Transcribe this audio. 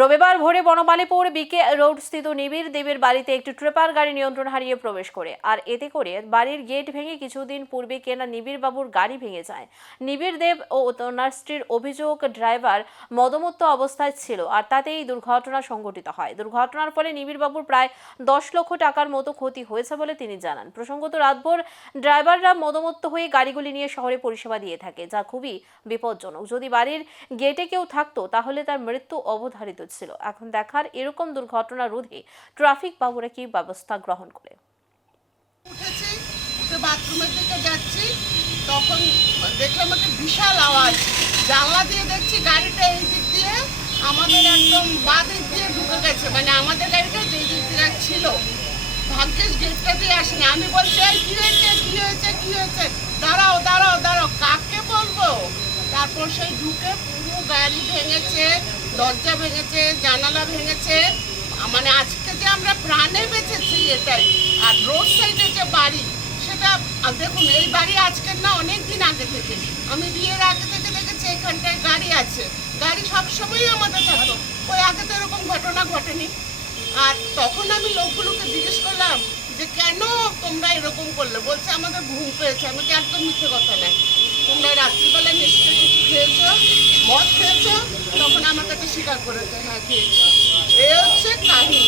রবিবার ভোরে বনমালীপুর বিকে রোড স্থিত নিবিড় দেবের বাড়িতে একটি ট্রেপার গাড়ি নিয়ন্ত্রণ হারিয়ে প্রবেশ করে। আর এতে করে বাড়ির গেট ভেঙে কিছুদিন পূর্বে কেনা নিবিড় বাবুর গাড়ি ভেঙে যায়। নিবিড় দেব ও ওনার স্ত্রীর অভিযোগ, ড্রাইভার মদমত্ত অবস্থায় ছিল আর তাতেই দুর্ঘটনা সংঘটিত হয়। দুর্ঘটনার ফলে নিবিড় বাবুর প্রায় দশ লক্ষ টাকার মতো ক্ষতি হয়েছে বলে তিনি জানান। প্রসঙ্গত রাতভর ড্রাইভাররা মদমত্ত হয়ে গাড়িগুলি নিয়ে শহরে পরিষেবা দিয়ে থাকে, যা খুবই বিপজ্জনক। যদি বাড়ির গেটে কেউ থাকতো, তাহলে তার মৃত্যু অবধারিত ছিল। এখন দেখার এরকম দুর্ঘটনা রোধে ট্রাফিক বাবুরা কি ব্যবস্থা গ্রহণ করে? তখন দেখলাম একটা বিশাল আওয়াজ। জানলা দিয়ে দেখছি গাড়িটা এই দিক দিয়ে আমাদের একদম দিয়ে ঢুকে গেছে মানে আমাদের গাড়িটা যে দিক দিয়ে ছিল। ভাগ্যেশ গেটটা দিয়ে আসেনি। আমি বলছি, এই, কি হয়েছে? কি হয়েছে? কি হয়েছে? দাঁড়াও দাঁড়াও দাঁড়াও, কাকে বলব? তারপর সেই ঢুকে পুরো গাড়ি ভেঙেছে দরজা ভেঙেছে, জানালা ভেঙেছে। মানে আজকে যে আমরা প্রাণে বেঁচেছি এটাই। আর রোড সাইডে যে বাড়ি, সেটা দেখুন, এই বাড়ি আজকের না অনেক দিন আগে থেকে। আমি বিয়ের আগে থেকে দেখেছি এখানটায় গাড়ি আছে। গাড়ি সবসময়ই আমাদের থাকতো। ওই আগে তো এরকম ঘটনা ঘটেনি। আর তখন আমি লোকগুলোকে জিজ্ঞেস করলাম যে, কেন তোমরা এরকম করলে? বলছে, আমাদের ঘুম পেয়েছে। আমাকে একদম মিথ্যে কথা নাই তোমরা রাত্রিবেলা নিশ্চয়ই কিছু খেয়েছো? মদ খেয়েছো তখন আমার কাছে স্বীকার করেছে হ্যাঁ খেয়েছি। এই হচ্ছে কাহিনী